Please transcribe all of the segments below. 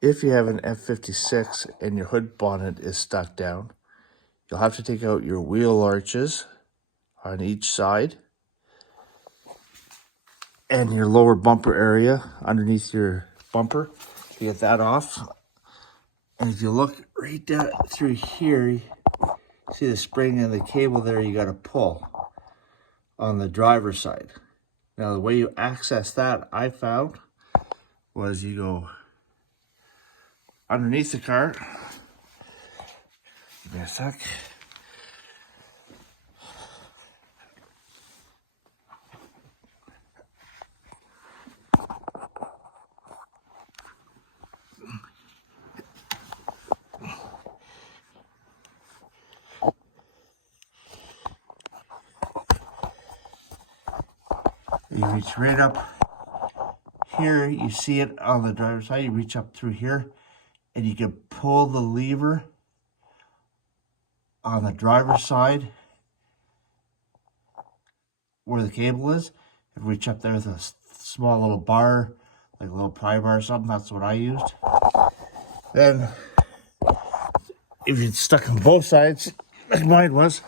If you have an F56 and your hood bonnet is stuck down, you'll have to take out your wheel arches on each side and your lower bumper area underneath your bumper to get that off. And if you look right down through here, see the spring and the cable there you got to pull on the driver's side. Now the way you access that, I found, was you go underneath the car. Give me a sec. You reach right up here, you see it on the driver's side, you reach up through here, and you can pull the lever on the driver's side where the cable is, and reach up there with a small little bar, like a little pry bar or something. That's what I used. Then, if it's stuck on both sides, like mine was,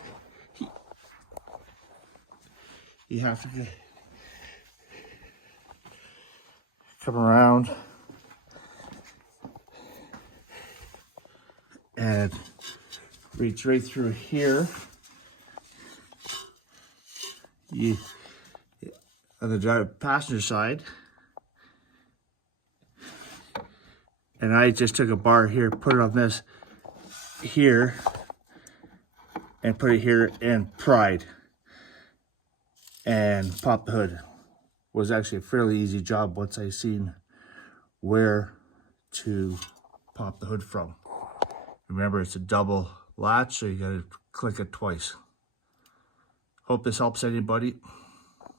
you have to come around and reach right through here. You on the passenger side, and I just took a bar here, put it on this here, and put it here and pried and popped the hood. Was actually a fairly easy job once I seen where to pop the hood from. Remember, it's a double latch, so you gotta click it twice. Hope this helps anybody.